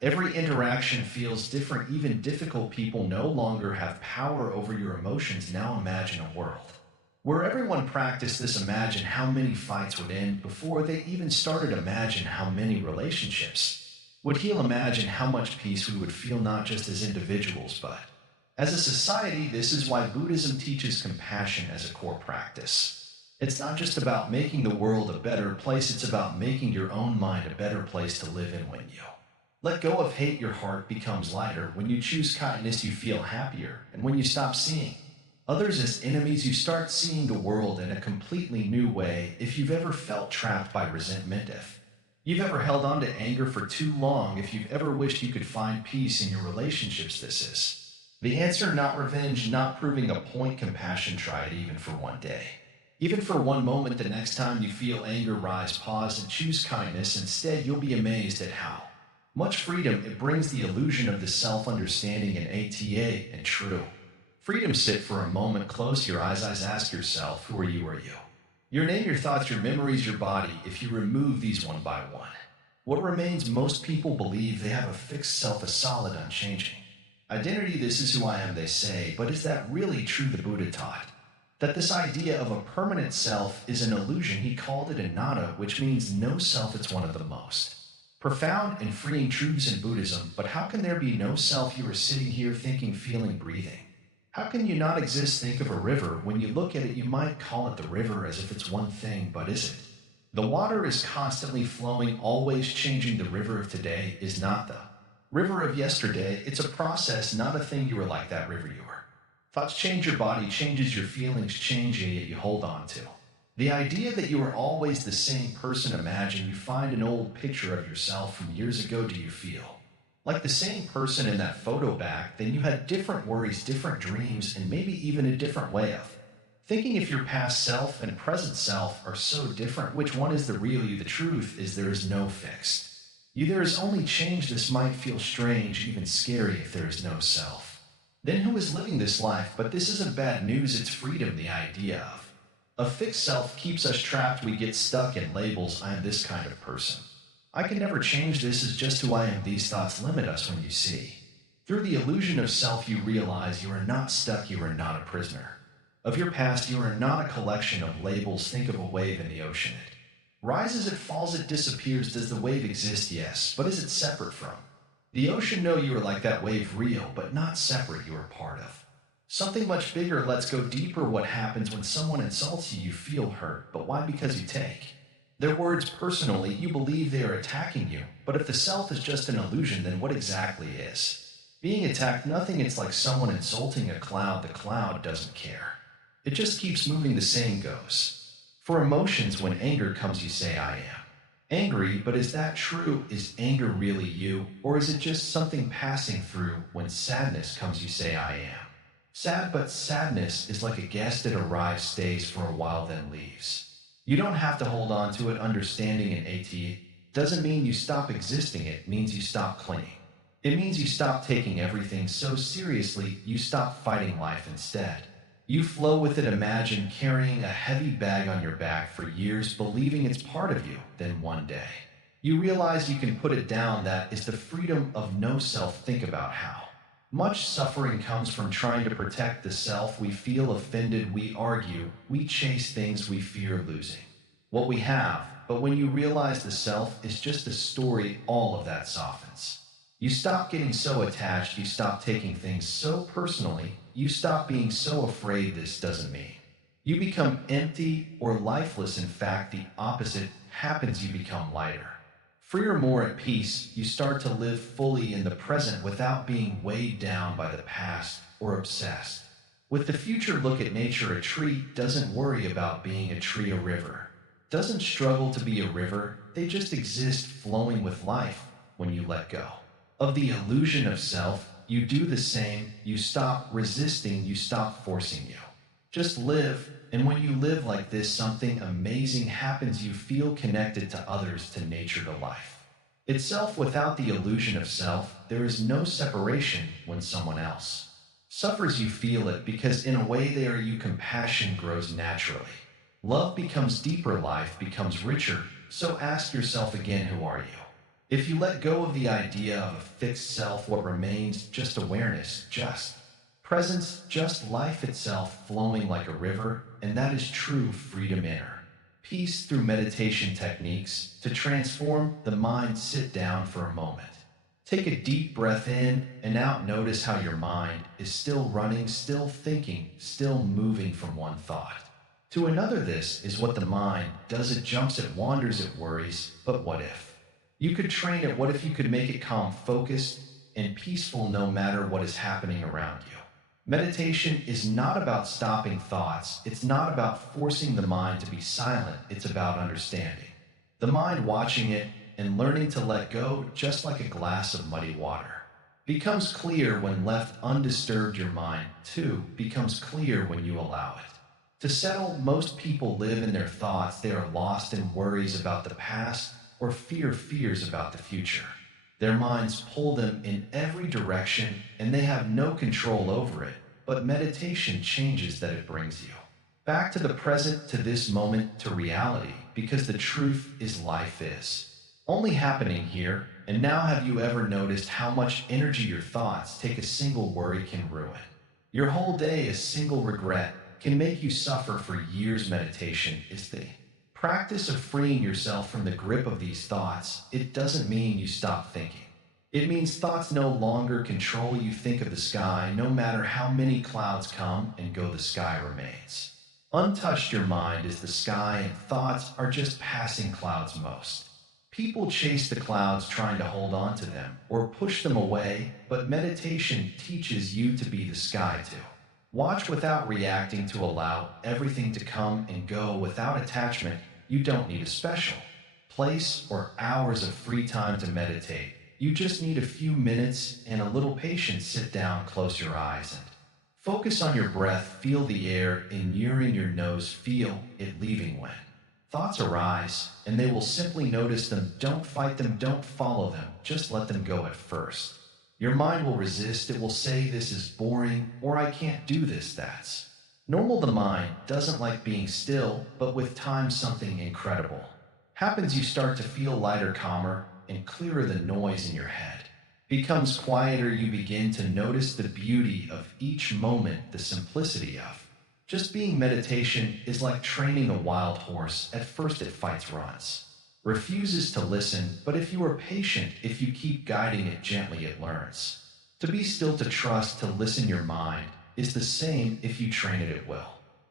Every interaction feels different. Even difficult people no longer have power over your emotions. Now imagine a world where everyone practiced this. Imagine how many fights would end before they even started. Imagine how many relationships would heal. Imagine how much peace we would feel, not just as individuals, but as a society. This is why Buddhism teaches compassion as a core practice. It's not just about making the world a better place, it's about making your own mind a better place to live in. When you let go of hate, your heart becomes lighter. When you choose kindness, you feel happier. And when you stop seeing others as enemies, you start seeing the world in a completely new way. If you've ever felt trapped by resentment, if you've ever held on to anger for too long, if you've ever wished you could find peace in your relationships, this is the answer. Not revenge, not proving a point. Compassion. Try it even for one day. Even for one moment. The next time you feel anger rise, pause and choose kindness instead. You'll be amazed at how much freedom it brings. The illusion of the self-understanding and ATA and true freedom. Sit for a moment, close your eyes, ask yourself, who are you? Are you your name, your thoughts, your memories, your body? If you remove these one by one, what remains? Most people believe they have a fixed self, a solid, unchanging identity. This is who I am, they say, but is that really true? The Buddha taught that this idea of a permanent self is an illusion. He called it anatta, which means no self. It's one of the most profound and freeing truths in Buddhism. But how can there be no self? You are sitting here thinking, feeling, breathing. How can you not exist? Think of a river. When you look at it, you might call it the river as if it's one thing, but is it? The water is constantly flowing, always changing. The river of today is not the river of yesterday. It's a process, not a thing. You are like that river. Your thoughts change, your body changes, your feelings change, and yet you hold on to the idea that you are always the same person. Imagine you find an old picture of yourself from years ago. Do you feel like the same person in that photo back? Then you had different worries, different dreams, and maybe even a different way of thinking. If your past self and present self are so different, which one is the real you? The truth is there is no fixed you. There is only change. This might feel strange, even scary, if there is no self. Then who is living this life? But this isn't bad news, it's freedom. The idea of a fixed self keeps us trapped. We get stuck in labels. I am this kind of person. I can never change. This is just who I am. These thoughts limit us. When you see through the illusion of self, you realize you are not stuck. You are not a prisoner of your past. You are not a collection of labels. Think of a wave in the ocean. It rises, it falls, it disappears. Does the wave exist? Yes. But is it separate from the ocean? No, you are like that wave, real, but not separate. You are part of something much bigger. Let's go deeper. What happens when someone insults you? You feel hurt. But why? Because you take their words personally. You believe they are attacking you. But if the self is just an illusion, then what exactly is being attacked? Nothing. It's like someone insulting a cloud. The cloud doesn't care. It just keeps moving. The same goes for emotions. When anger comes, you say, I am angry. But is that true? Is anger really you? Or is it just something passing through? When sadness comes, you say, I am sad. But sadness is like a guest. It arrives, stays for a while, then leaves. You don't have to hold on to it. Understanding in AT doesn't mean you stop existing. It means you stop clinging. It means you stop taking everything so seriously. You stop fighting life. Instead, you flow with it. Imagine carrying a heavy bag on your back for years, believing it's part of you. Then one day, you realize you can put it down. That is the freedom of no self. Think about how much suffering comes from trying to protect the self. We feel offended, we argue, we chase things, we fear losing what we have. But when you realize the self is just a story, all of that softens. You stop getting so attached, you stop taking things so personally, you stop being so afraid. This doesn't mean you become empty or lifeless. In fact, the opposite happens. You become lighter, freer, more at peace. You start to live fully in the present without being weighed down by the past or obsessed with the future. Look at nature. A tree doesn't worry about being a tree. A river doesn't struggle to be a river. They just exist, flowing with life. When you let go of the illusion of self, you do the same. You stop resisting. You stop forcing. You just live. And when you live like this, something amazing happens. You feel connected to others, to nature, to life itself. Without the illusion of self, there is no separation. When someone else suffers, you feel it, because in a way they are you. Compassion grows naturally. Love becomes deeper. Life becomes richer. So ask yourself again, who are you? If you let go of the idea of a fixed self, what remains just awareness, just presence, just life itself flowing like a river, and that is true freedom inner. Peace through meditation techniques to transform the mind. Sit down for a moment. Take a deep breath in and out. Notice how your mind is still running, still thinking, still moving from one thought to another. This is what the mind does. It jumps, it wanders, it worries. But what if? You could train it. What if you could make it calm, focused, and peaceful no matter what is happening around you? Meditation is not about stopping thoughts. It's not about forcing the mind to be silent. It's about understanding the mind, watching it, and learning to let go, just like a glass of muddy water. Becomes clear when left undisturbed. Your mind, too, becomes clear when you allow it to settle. Most people live in their thoughts. They are lost in worries about the past or fears about the future. Their minds pull them in every direction and they have no control over it. But meditation changes that. It brings you back to the present, to this moment, to reality, because the truth is life is only happening here and now. Have you ever noticed how much energy your thoughts take? A single worry can ruin your whole day. A single regret can make you suffer for years. Meditation is the practice of freeing yourself from the grip of these thoughts. It doesn't mean you stop thinking. It means thoughts no longer control you. Think of the sky. No matter how many clouds come and go, the sky remains untouched. Your mind is the sky and thoughts are just passing clouds. Most people chase the clouds, trying to hold on to them or push them away, but meditation teaches you to be the sky too. Watch without reacting, to allow everything to come and go without attachment. You don't need a special place or hours of free time to meditate. You just need a few minutes and a little patience. Sit down, close your eyes, and focus on your breath. Feel the air in your nose. Feel it leaving. When thoughts arise, and they will simply notice them. Don't fight them, don't follow them. Just let them go. At first, your mind will resist. It will say, this is boring, or I can't do this. That's normal. The mind doesn't like being still, but with time, something incredible happens. You start to feel lighter, calmer, and clearer. The noise in your head becomes quieter. You begin to notice the beauty of each moment, the simplicity of just being. Meditation is like training a wild horse. At first it fights, runs, refuses to listen, but if you are patient, if you keep guiding it gently, it learns to be still, to trust, to listen. Your mind is the same. If you train it, it will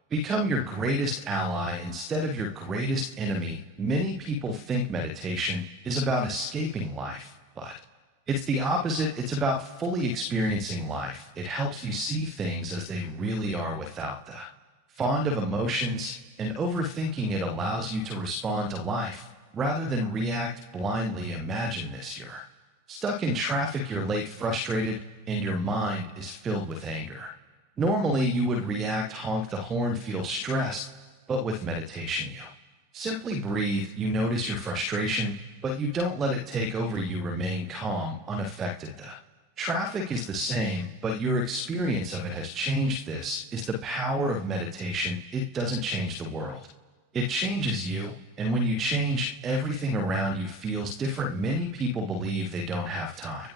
become your greatest ally instead of your greatest enemy. Many people think meditation is about escaping life, but it's the opposite. It's about fully experiencing life. It helps you see things as they really are without the fond of emotions and overthinking. It allows you to respond to life rather than react blindly. Imagine this: you're stuck in traffic, you're late, frustrated, and your mind is filled with anger. Normally you would react, honk the horn, feel stressed, but with meditation you simply breathe. You notice your frustration, but you don't let it take over. You remain calm, unaffected. The traffic is the same, but your experience of it has changed. This is the power of meditation. It doesn't change the world. It changes you, and when you change, everything around you feels different. Many people believe they don't have time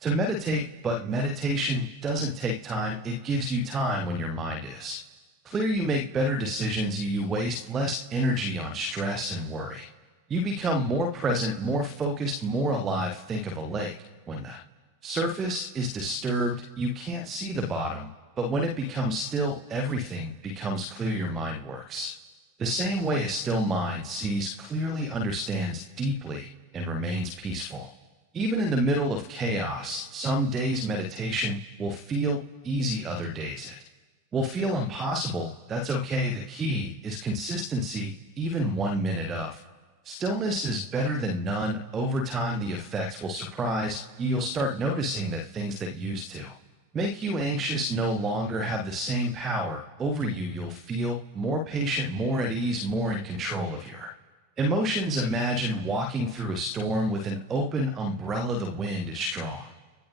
to meditate, but meditation doesn't take time. It gives you time. When your mind is clear, you make better decisions. You waste less energy on stress and worry. You become more present, more focused, more alive. Think of a lake. When the surface is disturbed, you can't see the bottom, but when it becomes still, everything becomes clear. Your mind works the same way. A still mind sees clearly, understands deeply, and remains peaceful. Even in the middle of chaos, some days meditation will feel easy, other days it will feel impossible. That's okay. The key is consistency. Even 1 minute of stillness is better than none. Over time, the effects will surprise you. You'll start noticing that things that used to make you anxious no longer have the same power over you. You'll feel more patient, more at ease, more in control of your emotions. Imagine walking through a storm with an open umbrella. The wind is strong,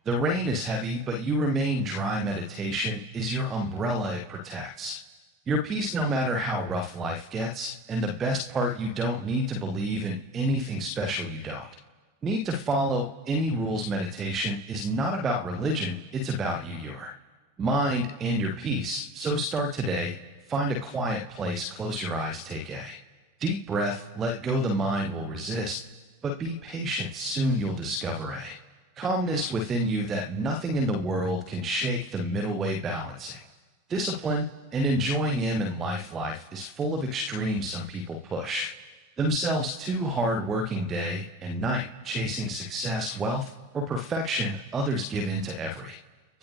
the rain is heavy, but you remain dry. Meditation is your umbrella. It protects your peace no matter how rough life gets. And the best part, you don't need to believe in anything special. You don't need to follow any rules. Meditation is not about religion, it's about you, your mind, and your peace. So start today. Find a quiet place, close your eyes, take a deep breath, let go. The mind will resist, but be patient. Soon you'll discover a calmness within you that nothing in the world can shake. The middle way, balancing discipline and enjoying him in life. Life is full of extremes. Some people push themselves too hard, working day and night, chasing success, wealth, or perfection. Others give in to every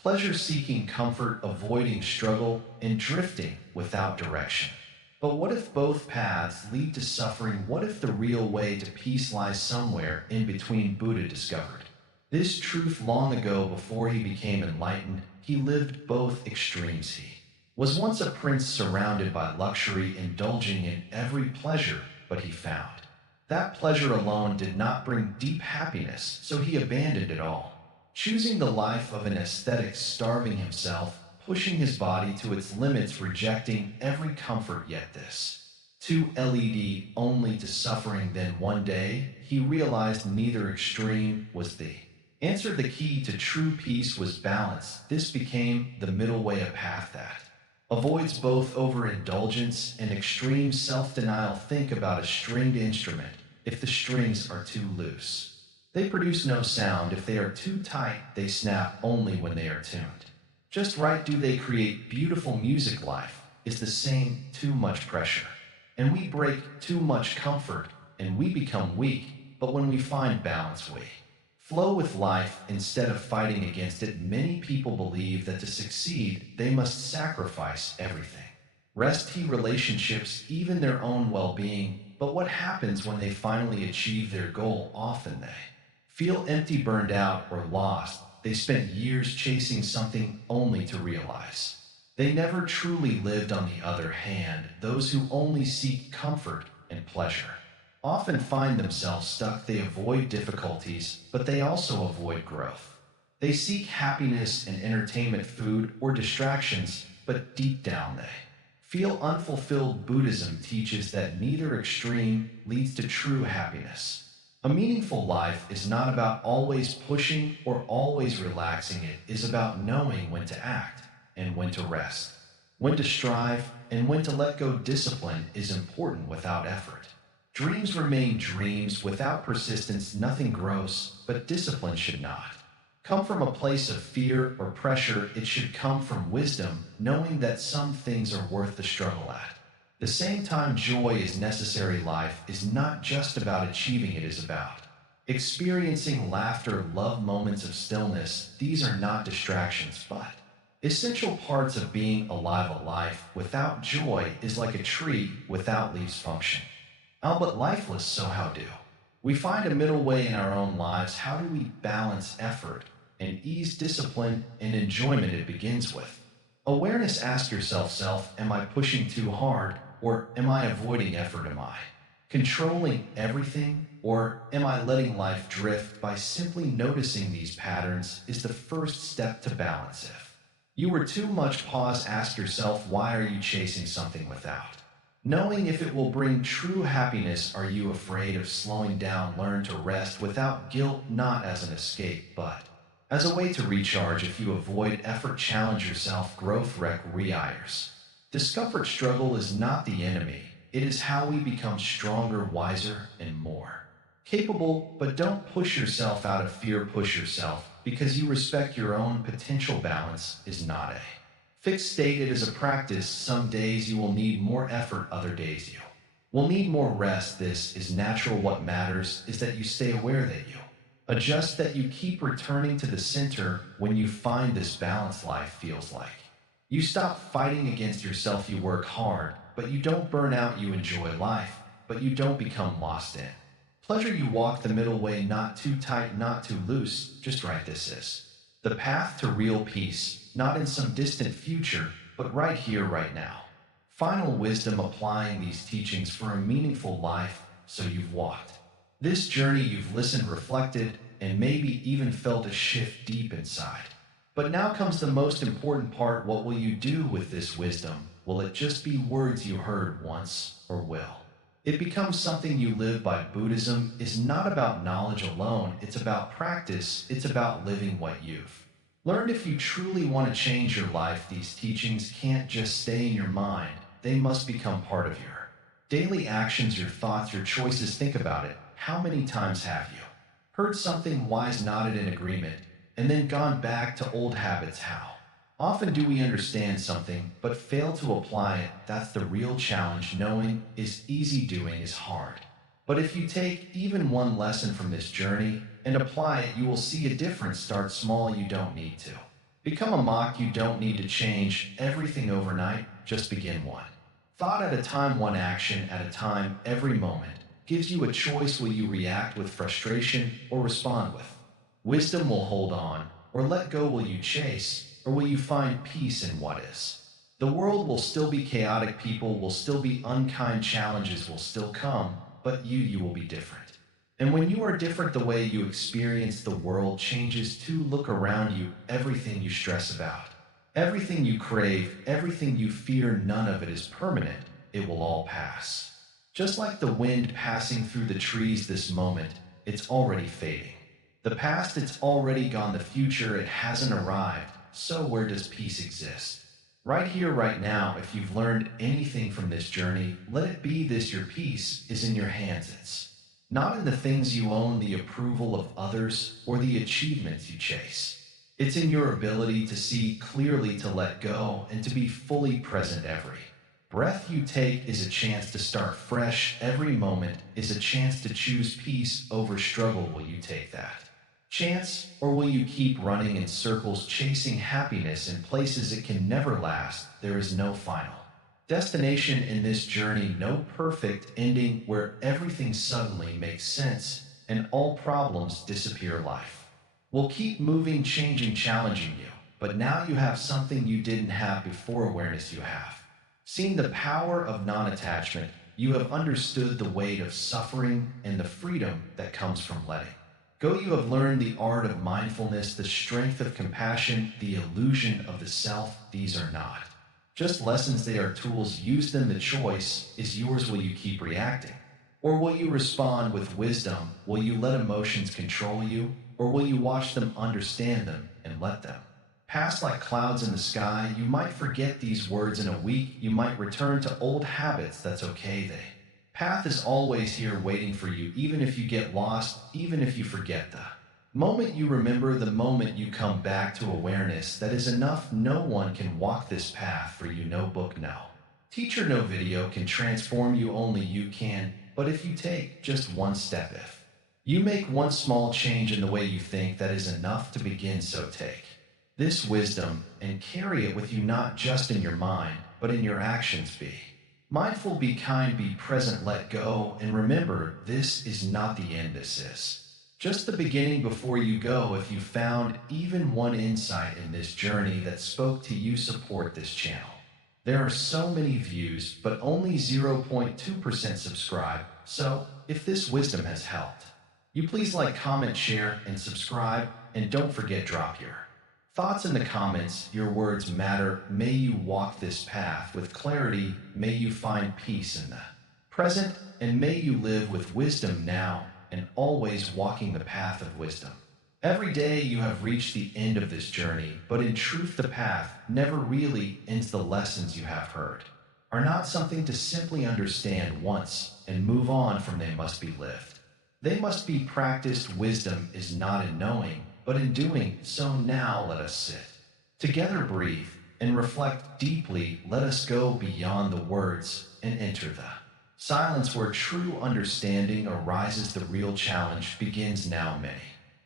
pleasure, seeking comfort, avoiding struggle, and drifting without direction. But what if both paths lead to suffering? What if the real way to peace lies somewhere in between? Buddha discovered this truth long ago. Before he became enlightened, he lived both extremes. He was once a prince surrounded by luxury, indulging in every pleasure, but he found that pleasure alone did not bring deep happiness, so he abandoned it all, choosing the life of an ascetic, starving himself, pushing his body to its limits, rejecting every comfort. Yet this too led only to suffering. Then one day he realized neither extreme was the answer. The key to true peace was balance. This became the middle way, a path that avoids both overindulgence and extreme self-denial. Think about a stringed instrument. If the strings are too loose, they produce no sound. If they are too tight, they snap only when they are tuned just right. Do they create beautiful music? Life is the same. Too much pressure, and we break. Too much comfort, and we become weak. But when we find balance, we flow with life instead of fighting against it. Many people believe that to succeed, they must sacrifice everything. Rest, relationships, even their own well-being. But what happens when they finally achieve their goal? Often they feel empty, burned out, or lost. They spent years chasing something only to realize they never truly lived. On the other hand, those who only seek comfort and pleasure often find themselves stuck. They avoid difficulties, but they also avoid growth. They seek happiness and entertainment, food, or distractions, but deep down they feel unfulfilled. Buddhism teaches that neither extreme leads to true happiness. A meaningful life is not about always pushing or always relaxing. It is about knowing when to act and when to rest, when to strive and when to let go. Discipline is important. Without effort, dreams remain dreams. Without persistence, nothing grows. But discipline should not come from a place of fear or pressure. It should come from wisdom, knowing that some things are worth the struggle. At the same time, joy is necessary. Life is not just about achieving, it is about experiencing laughter, love, moments of stillness. These are not distractions, but essential parts of being alive. A life without joy is like a tree without leaves. Function but lifeless. So how do we find a middle way in our own lives? How do we balance effort and ease, discipline and enjoyment? It begins with awareness. Ask yourself, am I pushing too hard, or am I avoiding effort? Am I controlling everything, or am I letting life drift? By simply noticing these patterns is the first step to balance. If you were too much, pause, ask yourself, why are you chasing something without knowing if it will bring true happiness? Are you afraid of slowing down? Learn to rest without guilt, not as an escape, but as a way to recharge. If you avoid effort, challenge yourself. Growth requires discomfort. Struggle is not the enemy. It is how we become stronger, wiser, and more capable. But don't push yourself out of fear. Push yourself because you respect your own potential. Balance is not a fixed state, it is a practice. Some days you will need more effort, other days you will need more rest. This is natural. What matters is that you stay aware, that you adjust, that you keep returning to the center. When you find this balance, life feels like you stop fighting against yourself. You work hard, but you don't burn out. You enjoy life, but you don't become lost in pleasure. You walk the middle way, not too tight, not too loose, just right. This is the path to real peace. Not in some distant future, but right here, right now. Final wisdom, applying these teachings for a meaningful life. So you've walked this journey, you've listened, reflected, and maybe even felt a shift deep inside. But now comes the most important part. What will you do with this wisdom? Will it just be words you heard once, or will It becomes something you live by. Buddhism is not about knowledge alone, it's about practice, it's about living what you've learned. If you truly want to change your life, these teachings can't just stay in your mind, they must become part of your daily actions, your thoughts, your choices. Think about it. How many times have you heard something wise, nodded in agreement, and then gone back to old habits? How often do we understand something but fail to apply it? That's the real challenge. Knowing is easy, doing is hard. But if you take even one lesson from this journey and apply it, you will see a difference. Start small, you don't need to become a monk, you don't need to change everything overnight. Just begin one thought at a time, one action at a time. Every moment gives you a choice. Will you react with frustration or respond with wisdom? Will hold on or let go? Will you chase or will you find peace in what is? The world will still be chaotic, people will still be unkind, challenges will still come, but you will be different. And when you are different, the way you experience the world changes too. Look around you, everything you stress about, everything you crave, everything you fear, none of it is permanent. It will all pass. Just like the wind passing through the trees, this moment, it's already fading. The past, it's already gone. The future, it hasn't arrived. So where does peace exist? Right here, right now. If you've learned anything from this journey, let it be this: your peace is in your hands. It's not in the things you own, the approval of others, or the achievements you chase. It's in your ability to see clearly, to let go, and to be fully present. Every breath you take is a chance to start fresh. Every moment is a chance to choose peace over struggle. Will you take that chance, or will you keep running in circles, chasing happiness in places it can never last? There is no final destination in this journey, no perfect ending where everything suddenly makes sense and all problems disappear. Life will keep moving, changing, challenging you. But now you have something you didn't have before: awareness. You have seen the power of non attachment. You have understood the weight of suffering and the freedom that comes from letting go. You have learned the art of mindfulness, the strength of compassion, the illusion of the self. These are not just lessons, they are tools. Use them. The choice is yours. Will you keep reacting, or will you respond with wisdom? Will you let emotions control you, or will you watch them, understand them, and let them pass like clouds in the sky? You might forget these words in a week. You might return to old habits. That's okay. The path is always here waiting for you, even if you get lost, even if you forget. The moment you remember, the moment you come back to awareness, that is enough. No one can walk this path for you. No book, no teacher, no video can transform you. Only you can. But if you take just one step, if you make one small change in the way you think, that is enough to begin. So take this wisdom and carry it with you, not just in your mind, but in your actions. Be mindful, be kind, be present, let go, and remember, this is not the end. This is just the beginning. Before you go, if you found even one insight in this journey that spoke to you, support this channel. There are so many views, but only 0.2% subscribe. So, if this wisdom has helped you, please like, comment, share, and subscribe. And don't forget, drop your thoughts in the comments. Your words matter. May you walk this path with clarity. May you find peace in the present. And may you live with wisdom now and always, walking the path of wisdom. Every day you have reached the end of this journey, but in truth the path never really ends. The lessons you have heard are not something to simply understand once and move on from. They must be lived. They must be practiced. Wisdom is not in knowing, but in doing. So now let us sit together, breathe, and reflect deeply. Let us go beyond the words and enter the silence where true understanding arises. The real challenge begins now. Many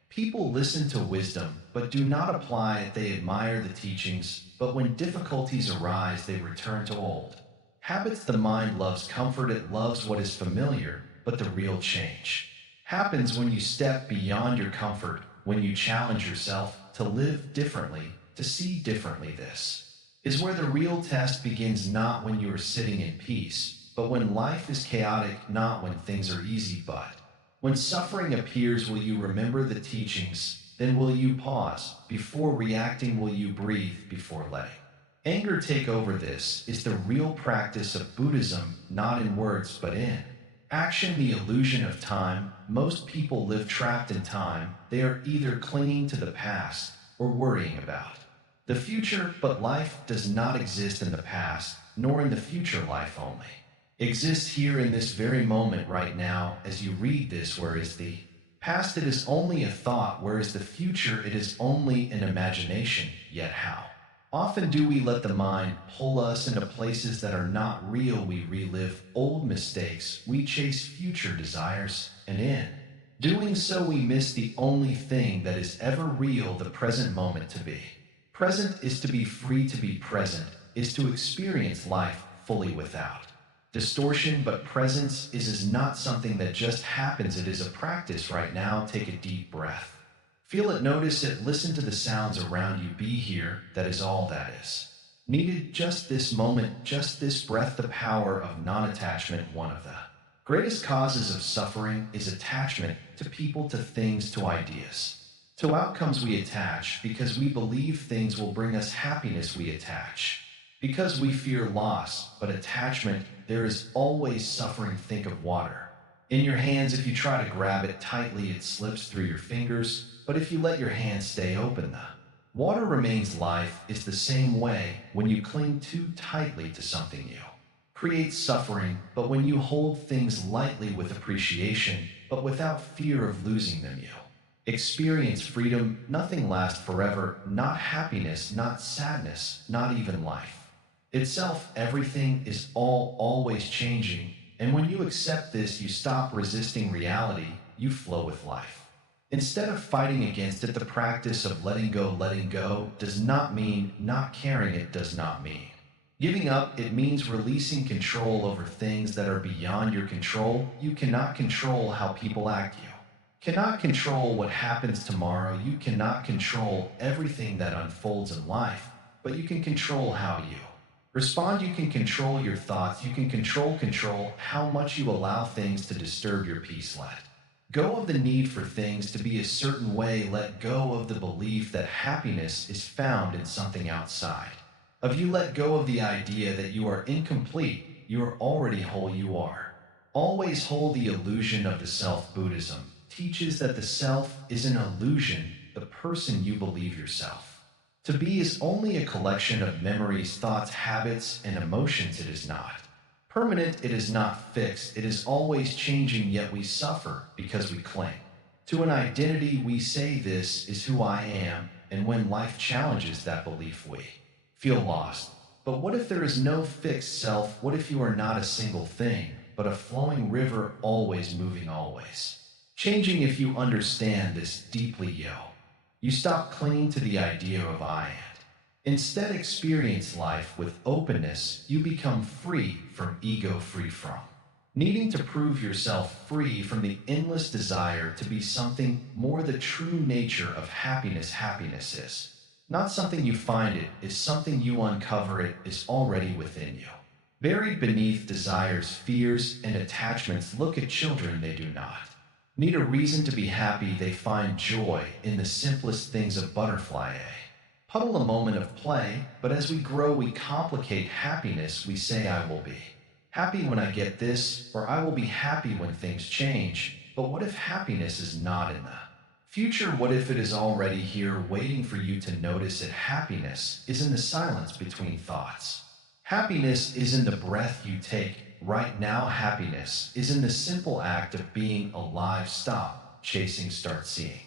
people listen to wisdom, but do not apply it. They admire the teachings, but when difficulties arise, they return to old habits. The mind loves comfort, it loves what is familiar, but the real change happens when you step beyond your comfort, when you challenge yourself to live differently, to see differently. This is where the real test begins, not when you are sitting in peace, but when life is chaotic, not when things are easy, but when suffering appears. Will you remember the teachings? Then will you pause before reacting? Will you breathe before letting anger take over? This is the real practice of Buddhism, not in words, but in Action, the illusion of time. Most people live trapped in time. They are either clinging to the past or worrying about the future, but life does not exist in the past, nor in the future. Life only exists here in this very moment right now. As you read this, where is the past? It is only a thought, whereas the future, it is only an imagination. Yet how often do we let the mind pull us into places that are not real? We relive old mistakes, we chase future desires, and in doing so we miss the only thing that is ever real, the present moment. To be present is to be free. To be present is to experience life fully without distortion. But presence is not something that just happens, it is a practice. Right now, take a deep breath. Feel it, notice it, listen to the sounds around you. Be here, that is all that is needed. Just this moment, just this breath, the power of non attachment. One of the greatest causes of suffering is attachment to people, to things, to ideas, to outcomes. We attach because we believe things will bring us happiness. We attach because we fear loss. But attachment, there is always suffering. Think of water in your hands. If you try to grab it tightly, it slips through your fingers. But if you let your hands stay open, the water remains. Life is the same way. When you cling too tightly to something, you create suffering. But when you hold things lightly with appreciation, but without fear of losing them, you experience freedom. Nothing lasts forever, not happiness, not sadness, not even life itself. Everything is always changing. And when you accept this, you stop resisting reality, you flow with life instead of fighting against it. The practice of letting go does not mean not caring. It does not mean giving up. It means releasing control over things that are beyond your control. You cannot control how people act. You cannot control what happens tomorrow. You cannot control everything that unfolds in life, but you can control how you respond. You can control your thoughts. You can control how much you allow things to disturb your peace. Let go of the need for things to be a certain way. Let go of the belief that happiness is found in something outside of you. Let go of the idea that you are incomplete. You are already whole. You are always whole. The illusion of the self. Buddhism teaches that the self is an illusion. The person you believe yourself to be is only a collection of memories, thoughts, habits, and emotions. It is not permanent, it is not fixed, it is always changing. Yet we suffer because we cling to an identity. We say, this is who I am, and when life challenges that belief, we feel lost. But what if there is no fixed self? What if you are not a single thing, but a flowing river, always moving, always changing? If you understand this deeply, you stop clinging to the idea of I am. Instead, experience life with openness. You become free from ego, free from needing to prove yourself, free from the endless desire to be something more. The true nature of happiness. Happiness is not something you find, it is something you uncover. It is already within you, buried beneath desires, fears, and attachments. Look at children, they do not need a reason to be happy. They find joy in the simplest things. A butterfly, a puddle, a moment of play. But as we grow, we complicate happiness. We say, I will be happy when I get this, or I will be happy when things change. But what if happiness is not in the future? What if it is already here, waiting for you to notice it? Happiness is in the silence between thoughts. Happiness is in the breath you take right now. Happiness is in the simple act of being alive. Stop chasing, start seeing.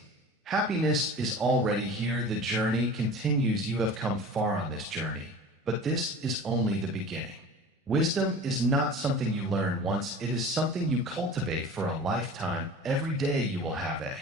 Happiness is already here. The journey continues. You have come far on this journey, but this is only the beginning. Wisdom is not something you learn once, it is something you cultivate for a lifetime. Every day you will have a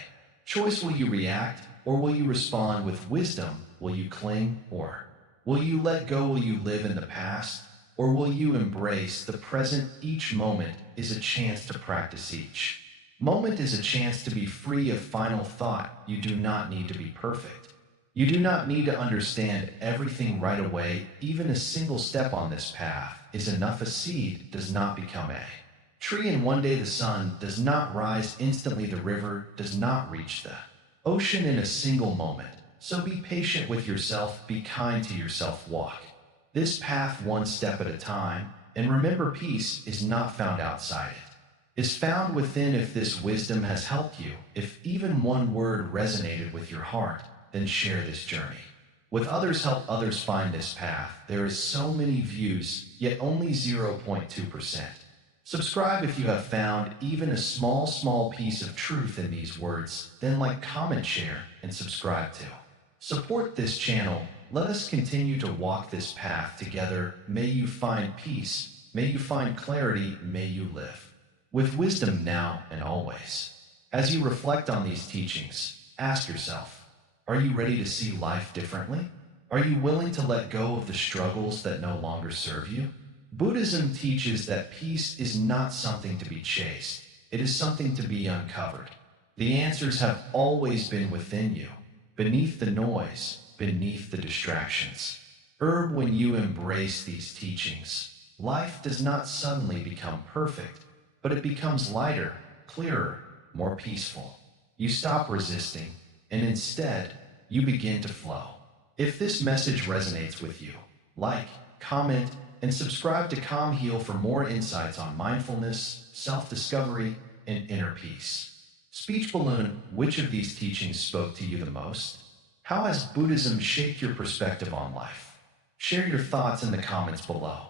choice. Will you react, or will you respond with wisdom? Will you cling, or will you let go? Will you live in the past, or will you embrace the present? Each moment is a chance to practice. Each moment is a chance to be free of final thought. You do not need to be perfect. You do not need to understand everything right away. Even a single step on this path is enough. A seed does not become a tree in one day. The sun does not rise instantly. The river does not reach the ocean in a single moment. So be patient with yourself. Be kind to yourself. Walk this path one step at a time. And remember, peace is not found outside it. is found within. If this wisdom has helped you, if even one word resonated with your heart, then share this journey with others. Help others find this path. There is so many views, yet only 0.2%. Subscribe if you have found even a small piece of truth in these words. Then like, comment, share, and subscribe too. Support this channel. Let us continue to walk this path together. May you find peace. May you find clarity. May you live with wisdom now and always. As you reflect on these teachings, ask yourself, are you ready to see life differently? Are you willing to let go of the struggles that no longer serve you? Buddhism teaches that peace is not something to be chased. It is something to be uncovered. The answers have always been within you, beneath the noise, beneath the distractions. When you embrace these teachings, life does not suddenly become perfect, but it becomes lighter, clearer, more peaceful. You stop resisting, and instead, you begin to flow. If this message resonates with you, like, comment, and subscribe to Calm Heal for more insights on mindfulness, self-discovery, and inner peace. Speech balloon, which of these teachings spoke to you the most? How has Buddhism shaped your perspective on life? Share your thoughts in the comments below.